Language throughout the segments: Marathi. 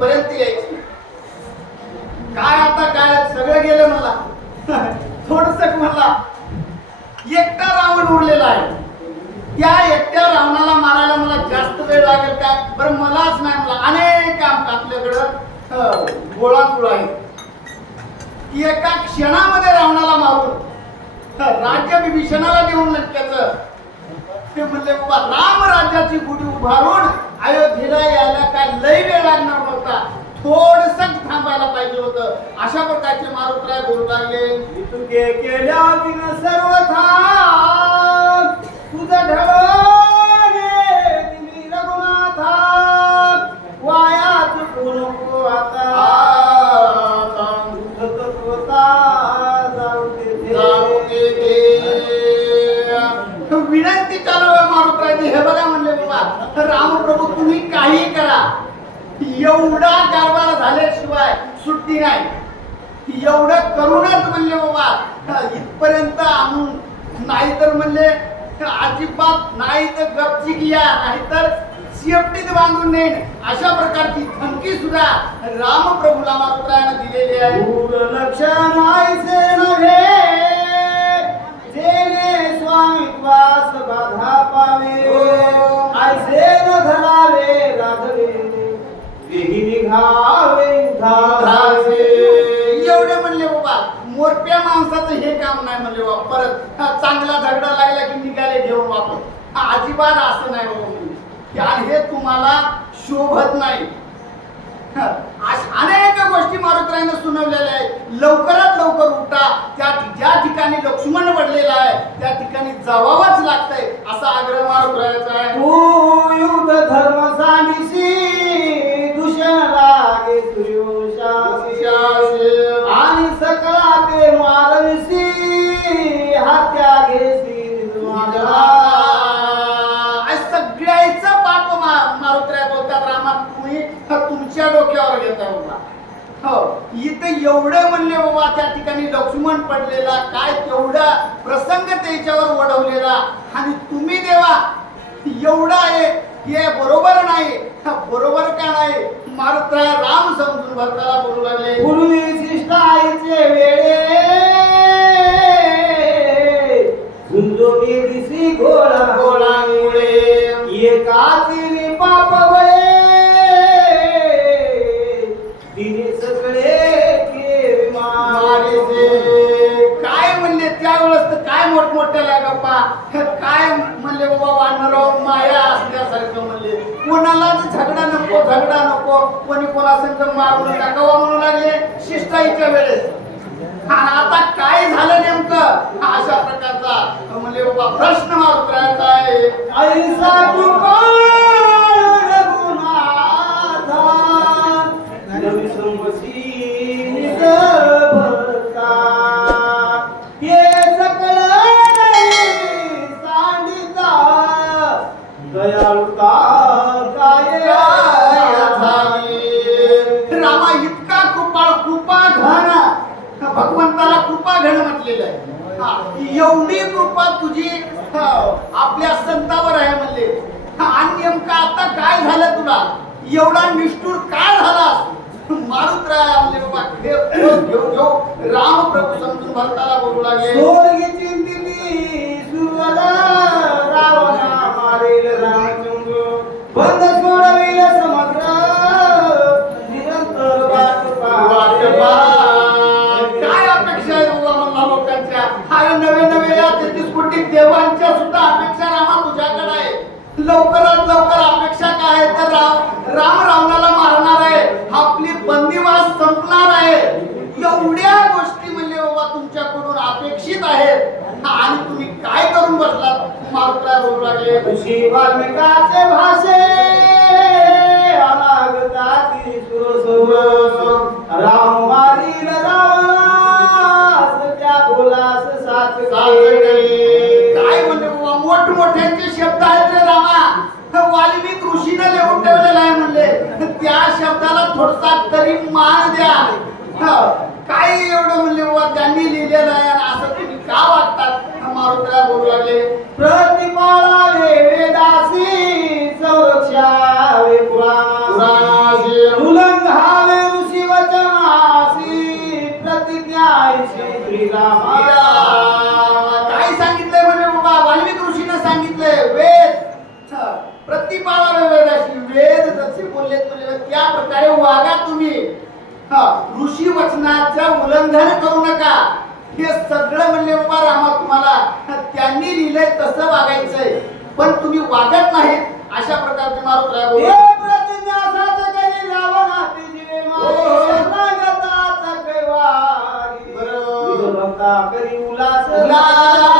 गरज यायची. काय आता काय? सगळं गेलं मला. थोडस मला. एकटा रावण उरलेला आहे. त्या एकट्या रावणाला मारायला मला जास्त वेळ लागेल का? बरं मलाच नाही. मला अनेक काम आपल्याकडं गोळा गोळा आहे एका क्षणामध्ये रावणाला मारून राज्य विभीषणाला देऊन लटक्याचं ते म्हणले बाबा राम राज्याची गुढी उभारून अयोध्येला यायला काय लय वेळ लागणार नव्हता थोडस थांबायला पाहिजे होतं. अशा प्रकारचे मारुतराय बोलू लागले. केल्या विन सर्वथा तुझ ढळे वाया नको आता. चालू हे बघा म्हणले बाबा रामप्रभू तुम्ही काही करा. एवढा कारभार झाल्याशिवाय सुट्टी नाही. एवढं करूनच म्हणले बाबा इथपर्यंत आणून नाही तर म्हणले अजिबात नाही तर गपचिक या नाहीतर सेफ्टीत बांधून नये अशा प्रकारची धमकी सुद्धा रामप्रभूला मारुतरायानं दिलेली आहे. लक्ष नाही जेणे स्वामित्वास बाधा पावे आयसे न धरावे राधवे. विही निघावे धावे. एवढे म्हणले बाबा मोरप्या माणसाचं हे काम नाही म्हणले बाबा. परत चांगला झगडा लागला की निघाले घेऊन वापस. हा, अजिबात असं नाही बाबा हे तुम्हाला शोभत नाही. अनेक गोष्टी मारुतरायानं सुनावलेल्या आहेत. लवकरात लवकर उठा. त्या ज्या ठिकाणी लक्ष्मण आहे त्या ठिकाणी जावावंच लागतंय असा आग्रह मारुतरायाचा आहे तू युद्ध धर्म सांगिसी दूषण लागे आणि सकळा ते मारविसी हत्या आज सगळ्याचं पाप मारुतराय बोलतात रामात तुम्ही तुमच्या डोक्यावर घेता बाबा हो इथं एवढं म्हणले बाबा त्या ठिकाणी लक्ष्मण पडलेला काय तेवढा प्रसंग त्याच्यावर ओढवलेला. आणि तुम्ही देवा एवढा आहे हे बरोबर नाही. बरोबर का नाही? मारुतराय राम समजून भक्ताला बोलू लागले. गुरु विशिष्ट आईचे वेळे. झुंजोनी दिसी घोडा गोळामुळे एकाची पाप बळे तिने सगळे काय म्हणले बाबा वानराव? माया असल्यासारखं म्हणले. कोणालाच झगडा नको झगडा नको. कोणी कोणा संग मारून टाकावा म्हणू लागले शिष्टाईच्या वेळेस. आता काय झालं नेमकं? अशा प्रकारचा. म्हणले बाबा प्रश्न मात्र आहे. ऐसा एवढा निष्ठूर काय झालास मारुत राय म्हणले बाबा घेऊ घेऊ घेऊ राम प्रभू समजून भरताला बोलू लागले. स्वर्गी चिंतिली सुरला रावणा मारेल रामचंद्र. बंद सोडविल समुद्र निरंतर वाट वाट पाहे. पहा. काय अपेक्षा आहे बाबा मला लोकांच्या अरे नवे नवे या तेहतीस कोटी देवांच्या सुद्धा अपेक्षा रामा तुझ्याकडे आहे. लवकरात लवकर अपेक्षा काय आहे तर राम रावणाला मारणार आहे. आपली बंदिवास संपणार आहे. एवढ्या गोष्टी म्हणजे बाबा तुमच्याकडून अपेक्षित आहेत. आणि तुम्ही काय करून बसलात? मारुतराय बोलू लागले. ऋषी वाल्मिकाचे भाषे अनागताती सुरसुर राम मारील रावणास त्या बोलास साथ काय वाल्मिक ऋषीने लिहून ठेवलेला आहे म्हणले. त्या शब्दाला थोडसा तरी मान द्या. काय एवढं म्हणले बाबा त्यांनी लिहिलेलं आहे असं तुम्ही का वाटतात मारुतीला बोलू लागले. प्रतिपाळा वेदासी संरक्षा वे पुराणासी उलंघावे ऋषी वचनासी प्रतिज्ञा श्री रामाया प्रतिपादनाशी वेद जसे बोलले त्या प्रकारे वागा तुम्ही. ऋषी वचनाचं उल्लंघन करू नका. हे सगळं म्हणले बाबा रामा तुम्हाला त्यांनी लिहिलंय तसं वागायचंय. पण तुम्ही वागत नाही अशा प्रकारचे मारू प्रयोग करी उलास.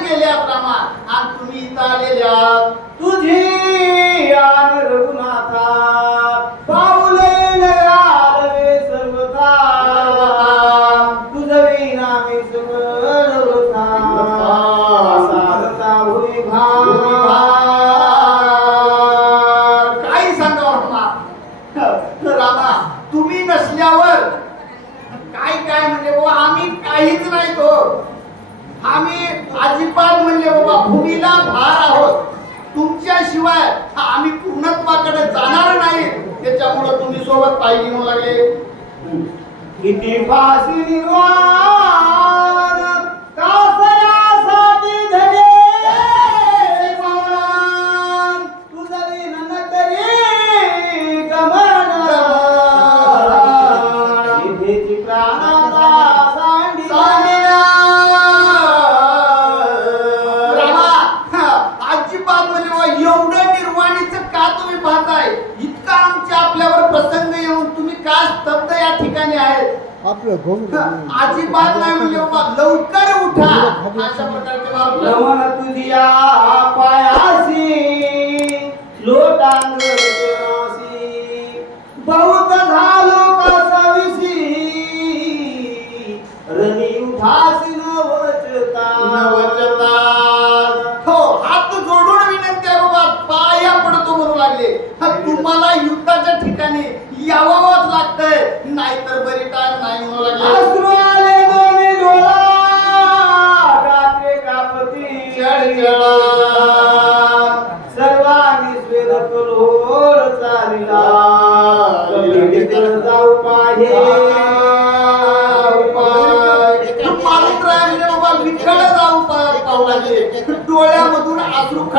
गेल्या प्रमाण. तुम्ही इथं आलेल्या तुझी Raghunatha. de vasilhar. animado, né,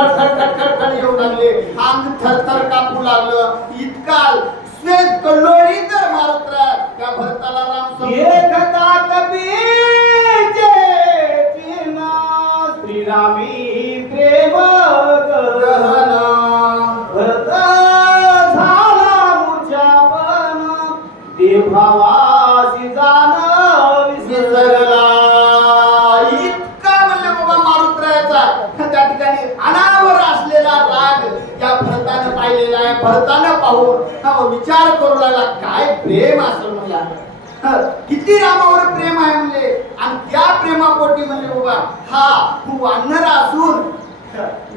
खडखड खडखड येऊ लागले. अंग थरथर कापू लागलं. इतका स्वेद कल्लो मापोटी म्हणले बाबा हा तू वाढणारा असून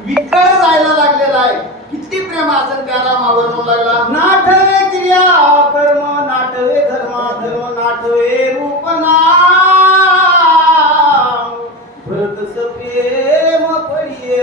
विकळ जायला लागलेला आहे. किती प्रेम असेल त्या रामावर म्हणू लागला. नाठवे क्रिया कर्म नाटवे धर्म धर्म नाटवे रूपना भरत सप्रेम पडिये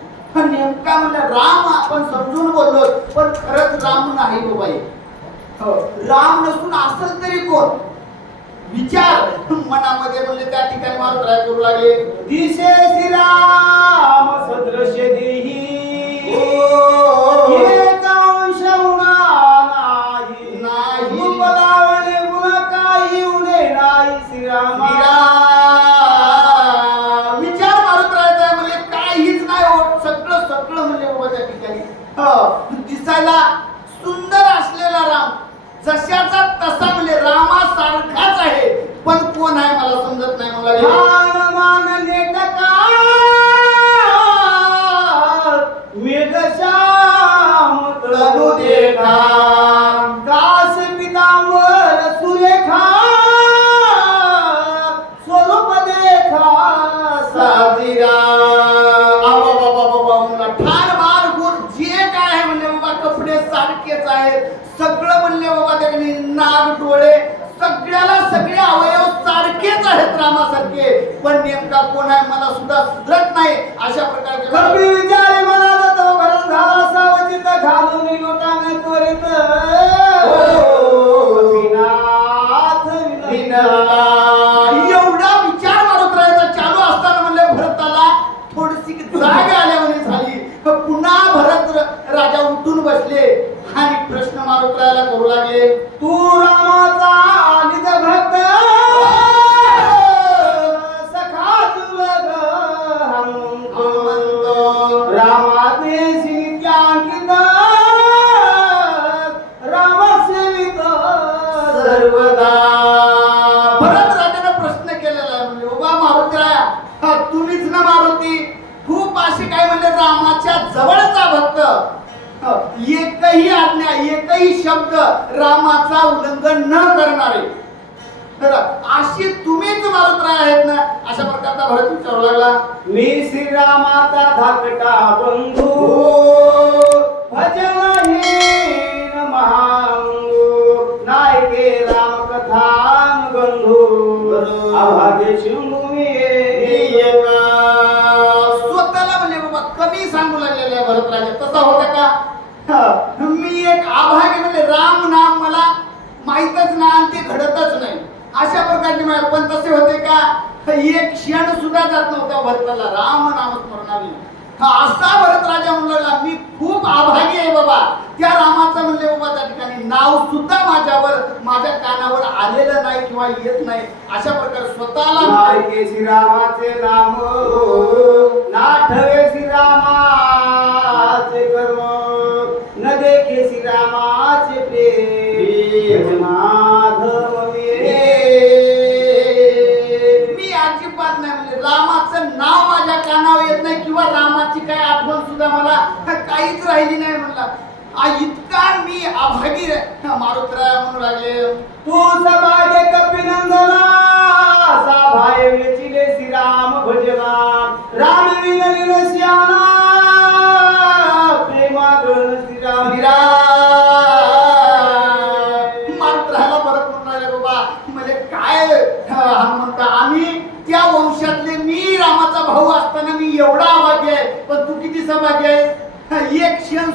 नेमका म्हणलं राम आपण समजून बोललो पण खरंच राम नाही हो बाबा हो, राम नसून असेल तरी कोण? विचार. मनामध्ये म्हणले त्या ठिकाणी मात्र करू लागले. दिसे श्रीराम सदृश्य दि दिसायला सुंदर असलेला राम. जशाचा तसा म्हणजे रामासारखाच आहे. पण कोण आहे मला समजत नाही. मला म्हणले बाबा त्यांनी नाग डोळे सगळ्याला सगळे अवयव सारखेच आहेत रामासारखे. पण नेमका कोण आहे मला सुद्धा सुधरत नाही. अशा प्रकारचे मला असे काय म्हणजे रामाच्या जवळचा भक्त. हा, एकही आज्ञा एकही शब्द रामाचा उल्लंघन न करणारे. तर अशी तुम्हीच मारुत आहेत ना अशा प्रकारचा भरत विचारू लागला. मी श्रीरामाचा धाकटा बंधू. भजनहीन महांगू. नायके रामकथान बंधू. अभागे शिवभूमी म्हणजे बाबा सांगू लागलेले आहे भरत तसा होता का? मी एक आभागी म्हणजे राम नाम मला माहीतच ना आणि ते घडतच नाही. अशा प्रकारचे पण तसे होते का? एक क्षण सुद्धा जात नव्हता भरताला. राम नाम स्मरणावी असा भरत राजा म्हणला मी खूप आभागी आहे बाबा. त्या रामाचं म्हणले बाबा त्या ठिकाणी नाव सुद्धा माझ्यावर माझ्या कानावर आलेलं नाही किंवा येत नाही. अशा प्रकारे स्वतःला नायके श्रीरामाचे नाम नाठवे श्रीरामाचे कर्म न देखे श्रीरामाचे प्रेम. रामाची काय आठवण सुद्धा मला काहीच राहिली नाही म्हणला. इतका मी आभागी मारुतराय म्हणू लागले. तू सभागे कपिनंदना सभाय वेचिले श्रीराम भजना राम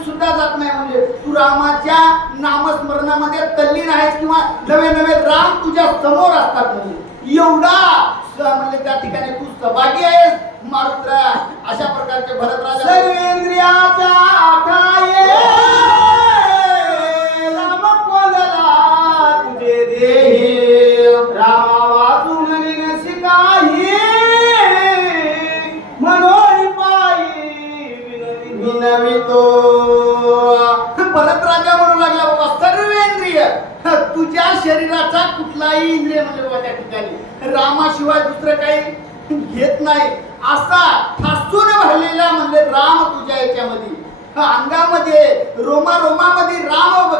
सुद्धा जात नाही म्हणजे. तू रामाच्या नामस्मरणामध्ये तल्लीन आहेस किंवा नवे नवे राम तुझ्या समोर असतात म्हणजे. एवढा म्हणजे त्या ठिकाणी तू सहभागी आहेस मारुत्रा. अशा प्रकारचे भरतराज सर्वेंद्रियाचा आठाये. राम कोणला तुझे देही रामा वाचून निनसी काही मनोरी पायी विनवितो सर्वेंद्रिय तुझ्या शरीराचा कुठलाही इंद्रिय म्हणजे त्या ठिकाणी. रामाशिवाय दुसरं काही घेत नाही. असा ठासून भरलेला म्हणजे राम तुझ्या याच्यामध्ये. अंगामध्ये रोमा रोमामध्ये राम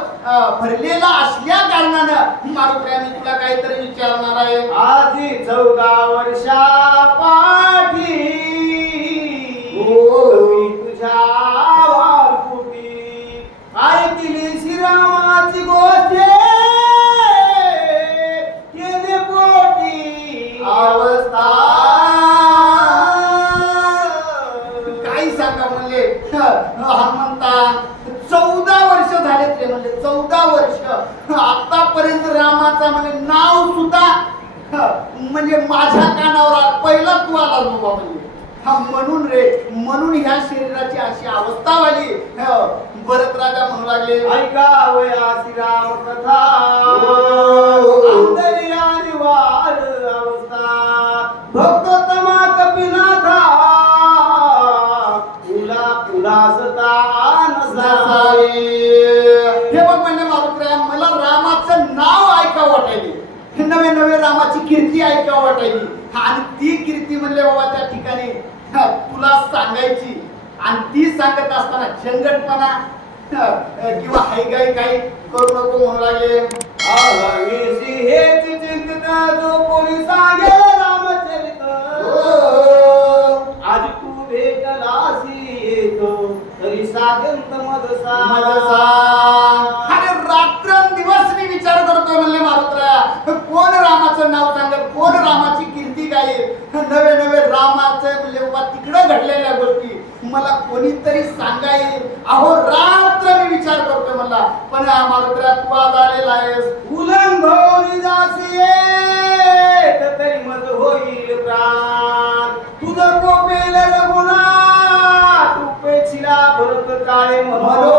भरलेला असल्या कारणानं मारुत्र्या मी तुला काहीतरी विचारणार आहे. आधी चौदा वर्षा पाठी ऐकावं वाटायली आणि ती कीर्ती म्हणले बाबा त्या ठिकाणी. हा, तुला सांगायची. आणि ती सांगत असताना झंगटपणा हा, किंवा हायगाई काही करू नको म्हणू लागले. हेच चिंतित जो कोणी सांगेल रामचरित. आज तू भेटलासी येतो तरी साध्यंत मदसा मदसा. अरे रात्रंदिवस करतोय म्हणले मारुतराया कोण रामाचं नाव सांगत कोण रामाची कीर्ती गाईल? नवे नवे रामाचं म्हणजे बाबा तिकडं घडलेल्या गोष्टी मला कोणीतरी सांगाईल? अहो रात्र मी विचार करतोय म्हणला. पण हा मारुत्र्या तू आज आलेला आहेस. फुलं भवनी येत तरी मज होईल प्राण. तुझं कोपेल रघुना तू पेचिला भरत काळे म्हणो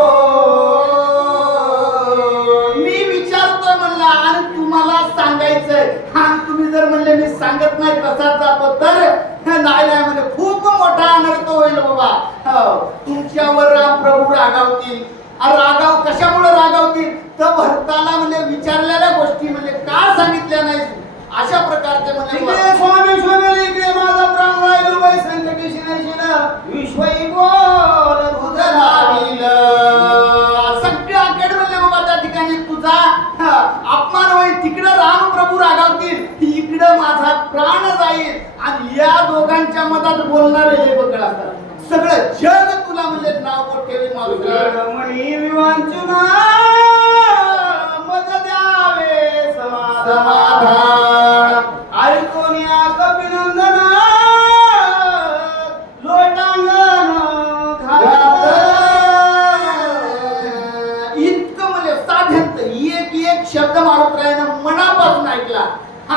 आणि तुम्हाला सांगायचंय. आणि तुम्ही जर म्हणले मी सांगत नाही तसाच जातो तर नाही नाही म्हणजे खूप मोठा अनर्थ होईल बाबा. हो, तुमच्यावर राम प्रभू रागावतील. रागाव कशामुळे रागावतील? तर भरताला म्हणजे विचारलेल्या गोष्टी म्हणजे का सांगितल्या नाही अशा प्रकारचे म्हणजे स्वामी शोभेल इकडे माझा प्राण राहिलो वै संकटेशी नशील विश्वई बोल तुझं अपमान होईल. तिकडं राम प्रभू रागावतील. इकडं माझा प्राण जाईल. आणि या दोघांच्या मधात बोलणारे हे बघ असतात. सगळं जग तुला म्हणजे नाव ठेवी मारू मणी विवांचुना मज द्यावे समाधान.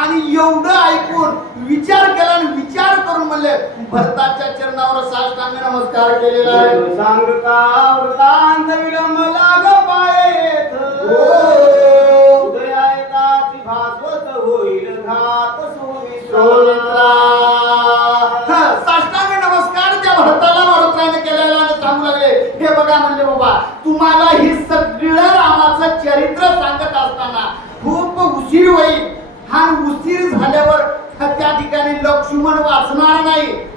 आणि एवढं ऐकून विचार केला आणि विचार करून म्हणले भरताच्या चरणावर साष्टांग नमस्कार केलेला आहे. सांगता वृतांत विलंब लाग पायेत. हो. उदयायताची भास्वत होईल घात साष्टांग नमस्कार त्या भरताला मारुत्राने केलेला आणि सांगू लागले हे बघा म्हणले बाबा तुम्हाला ही सगळं रामाचं चरित्र सांगत असताना खूप उशीर होईल. हा उशीर झाल्यावर त्या ठिकाणी लक्ष्मण वाचणार नाही.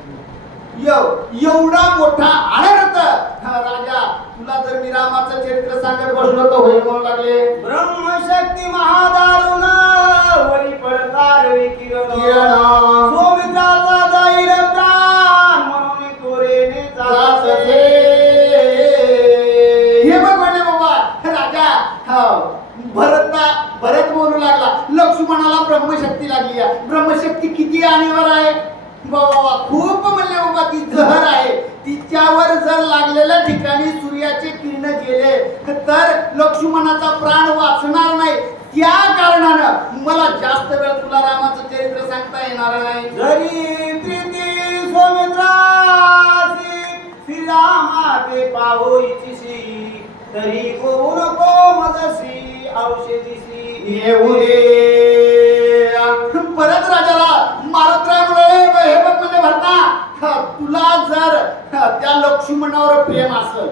एव- एवढा मोठा अनर्थ राजा तुला जर मी रामाचं चरित्र सांगत बसलो तर होईल म्हणू लागले. ब्रह्मशक्ती महादारुण वरी पडकार विकिरण. किरण. आणीवर आहे. बाबा खूप म्हणले बाबा ती जहर आहे. तिच्यावर जर लागलेल्या ठिकाणी सूर्याचे किरण गेले तर लक्ष्मणाचा प्राण वाचणार नाही. त्या कारणानं मला जास्त वेळ तुला रामाचं चरित्र सांगता येणार नाही. जरी प्रीती सोमित्रासी श्रीरामा ते पाहो इच्छिसी तरी होऊ नको मजसी औषधीसी येऊ दे. परत राजाला हे बघ म्हणजे भरता तुला जर त्या लक्ष्मणावर प्रेम असल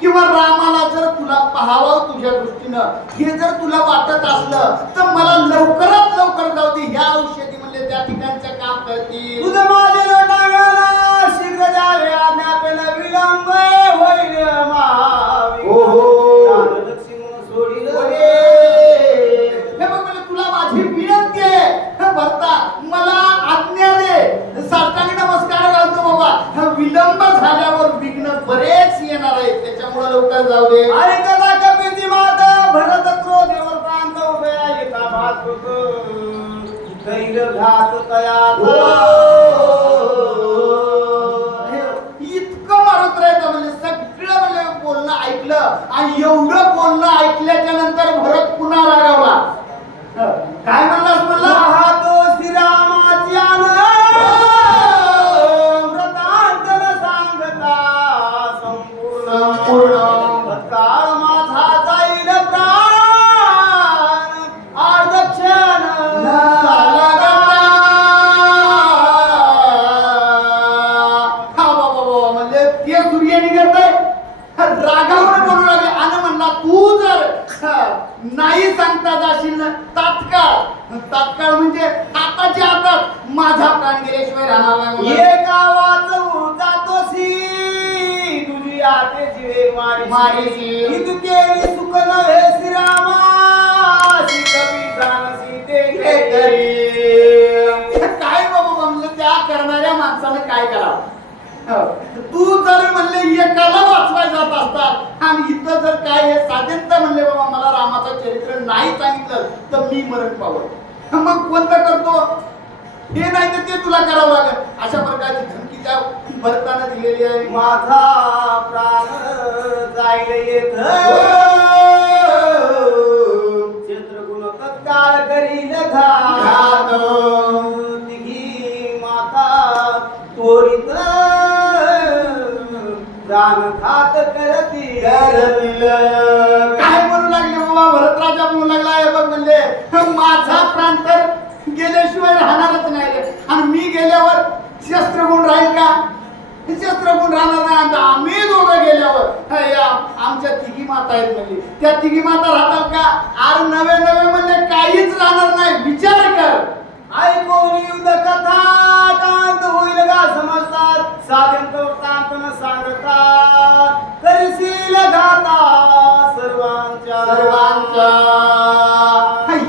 किंवा रामाला जर तुला पाहावं तुझ्या दृष्टीनं हे जर तुला वाटत असलं तर मारीसी. हिंदू सुख नव्हे श्रीरामा. ते करी. काय बाबा म्हणलं? त्या करणाऱ्या माणसानं काय करावं? हो. तू जर म्हणले एकाला वाचवाय जात असतात आणि इथं जर काय हे साधेच म्हणले बाबा मला रामाचं चरित्र नाही सांगितलं तर मी मरण पावलं. मग कोणतं करतो? हे नाही तर ते तुला करावं लागेल. अशा प्रकारची धमकी त्या भरताना दिलेली आहे. माझा प्राण जाईल येत. चित्रगुण तत्काळ करील घात तिघी माता त्वरित. प्राण घात करती. काय म्हणू लागले बाबा? भरतराजा म्हणू लागला. हे बघ म्हणले माझा प्राण तर गेल्याशिवाय राहणारच नाही रे. आणि मी गेल्यावर शस्त्र गुण राहील का? शस्त्र गुण राहणार नाही. आणि आम्ही दोघं गेल्यावर या आमच्या तिघी माता आहेत म्हणजे. त्या तिघी माता राहतात का? आर नवे नवे म्हणजे काहीच राहणार नाही. विचार कर. ऐकून युद्ध कथा कांत होईल का समजतात साधन वृत्तांत न सांगतात करशील गाता सर्वांच्या. सर्वांच्या.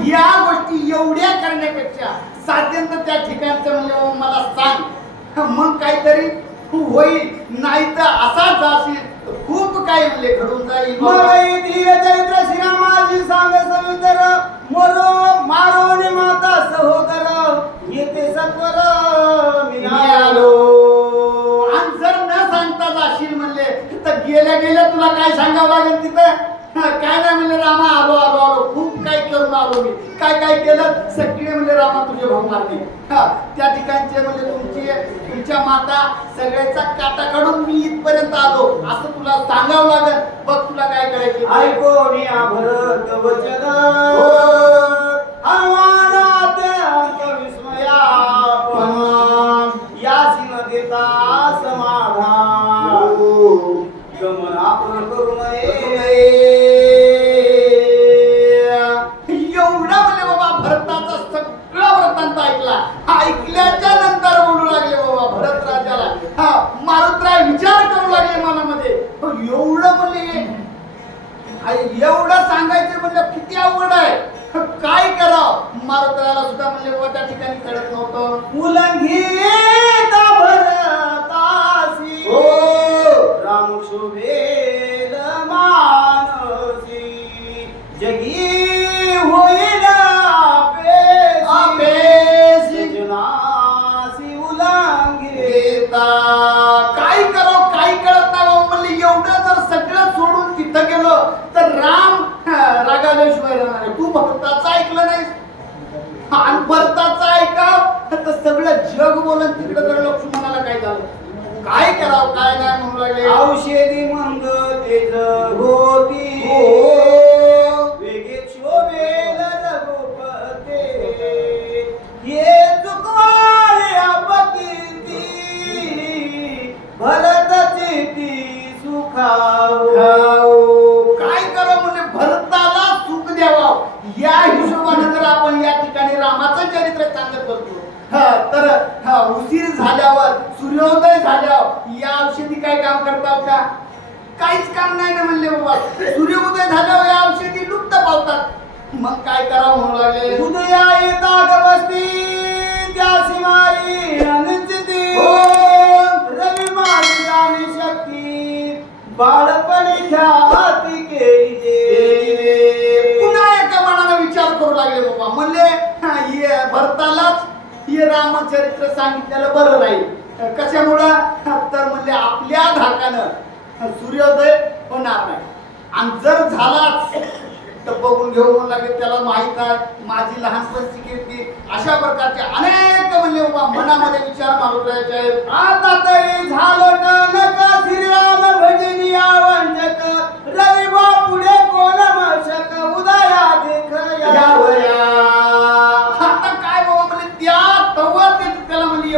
या गोष्टी एवढ्या करण्यापेक्षा साध्यंत त्या ठिकाणचं म्हणजे मला सांग. मग काहीतरी होईल नाही तर असाच जाशील खूप काही म्हणजे घडून जाईल चरित्र श्रीरामाची सांग सवितर मरो मारो नि माता सहोदर येते सत्वर मी मी आलो आलो आणि जर न सांगता जाशील म्हणले तर गेल्या गेल्या तुला काय सांगावं लागेल तिथं? काय नाही म्हणले रामा? आलो आलो आलो. खूप काय करून आलो मी. काय काय केलं? सगळे म्हणले रामा तुझे भाऊ मारले. हा, त्या ठिकाणचे म्हणजे तुमची तुमच्या माता सगळ्याचा काटा काढून मी इथपर्यंत आलो. असं तुला सांगावं लागेल. बघ तुला काय करायचे ते. ऐको मी भरत वचन. यासी न देता समाधान. गमन आपण करू नये कळत नव्हतं. मुलं नाही सूर्योदय झाल्यावर या औषधी लुप्त पावतात. मग काय करावं म्हणू लागले? उदया येता गवस्ती त्यासी मारी अनिश्चिती. हो. रवी जाणी शक्ती. बाळपणी ख्याती केली पुन्हा एका मनाने विचार करू लागले बाबा. म्हणले हा, ये भरतालाच हे रामचरित्र सांगितलेलं बरं राहील. कशामुळं? तर म्हणले आपल्या धाकानं सूर्योदय होणार नाही. आणि जर झालाच तर बघून घेऊ म्हणून लागले त्याला माहीत आहे माझी लहानपणची कीर्ती अशा प्रकारचे अनेक म्हणजे मनामध्ये विचार मारू राहायचे आहेत. आता तरी झालं नका श्रीराम भजनी वंचक बा पुढे कोण मशक? उदया देख या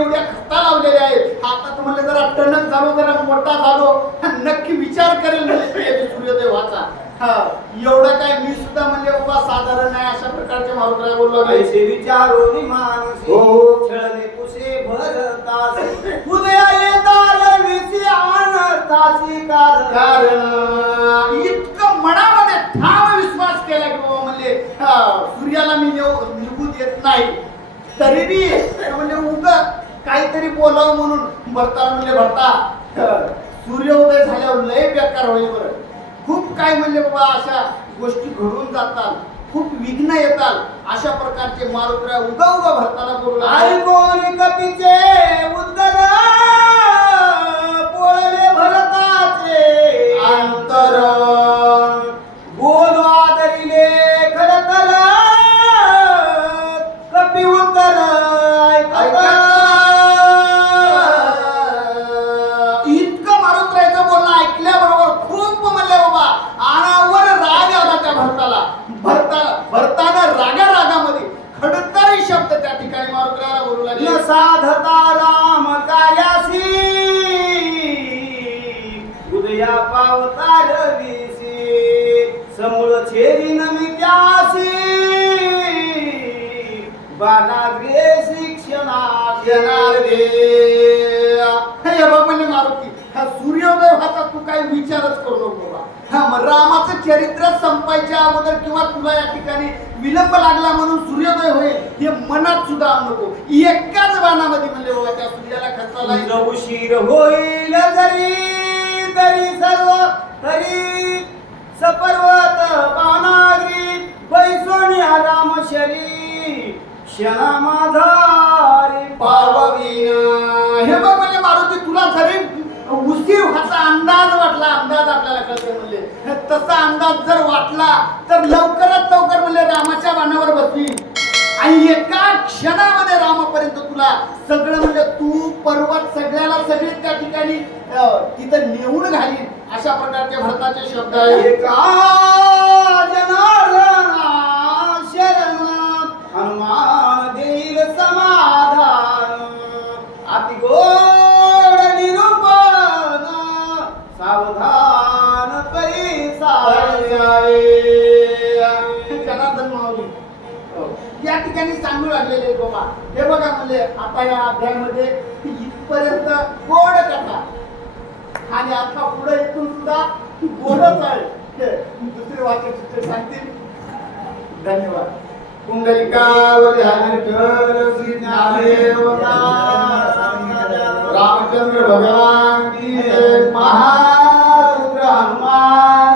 एवढ्या खस्ता लावलेल्या आहेत. आता तर म्हणले जरा टणक झालो जरा मोठा झालो. नक्की विचार करेल व्हायचा. हा एवढं काय मी सुद्धा म्हणजे बाबा साधारण आहे अशा प्रकारचे मारुतराय बोललो ऐसे विचारोनी मानसी हो. छळणे कुशे भरतासी उदया येता विसी अनर्थासी कारण. इतकं मनामध्ये ठाम विश्वास केला की बाबा म्हणजे हा, सूर्याला मी निघू देत नाही. तरी बी म्हणजे उग काहीतरी बोलावं म्हणून भरता म्हणले भरता सूर्योदय झाल्यावर लय बेकार होईल बरं. खूप काय म्हणले बाबा अशा गोष्टी घडून जातात खूप विघ्न येतात. अशा प्रकारचे मारुत्र्या उगा उगा भरताना बोलू आई. कोणी कपीचे उत्तर पोळले भरताचे. अंतर बोल उदया पावतार समूळ छेरी नमी त्यासी बाणाग्रे शिक्षणा येणार हे बघ म्हणजे मारुती हा सूर्योदय व्हायचा तू काही विचारच करू नको हा रामाचं चरित्र संपायच्या अगोदर किंवा तुला या ठिकाणी विलंब लागला म्हणून सूर्योदय होईल हे मनात सुद्धा नको. एकाच बाणामध्ये म्हणले बाबा त्या सूर्याला खचला उशीर होईल जरी. तरी सर्व तरी सपर्वत पानागरी बैसोनी राम शरी क्षणा माझारी पाववीन हे बघ म्हणजे मारुती तुला जरी उशीर व्हायचा अंदाज वाटला अंदाज आपल्याला कळते म्हणले. तसा अंदाज जर वाटला तर लवकरात लवकर म्हणले रामाच्या बाणावर बसवी आणि एका क्षणामध्ये रामापर्यंत तुला सगळं म्हणजे तू पर्वत ठिकाणी तिथं नेऊन घालीन अशा प्रकारचे भरताचे शब्द शरण हनुमान देईल समाधान अति गोड निरूपण सावधान परिसावे जनार्दन माऊली हो. या ठिकाणी सांगू लागलेले बाबा. हे बघा म्हणले आता या अध्यायामध्ये इथपर्यंत गोड कथा आणि आता पुढे इथून सुद्धा बोलत आहे. दुसरे वाक्य ते सांगतील. धन्यवाद. रामचंद्र भगवान महा हनुमान.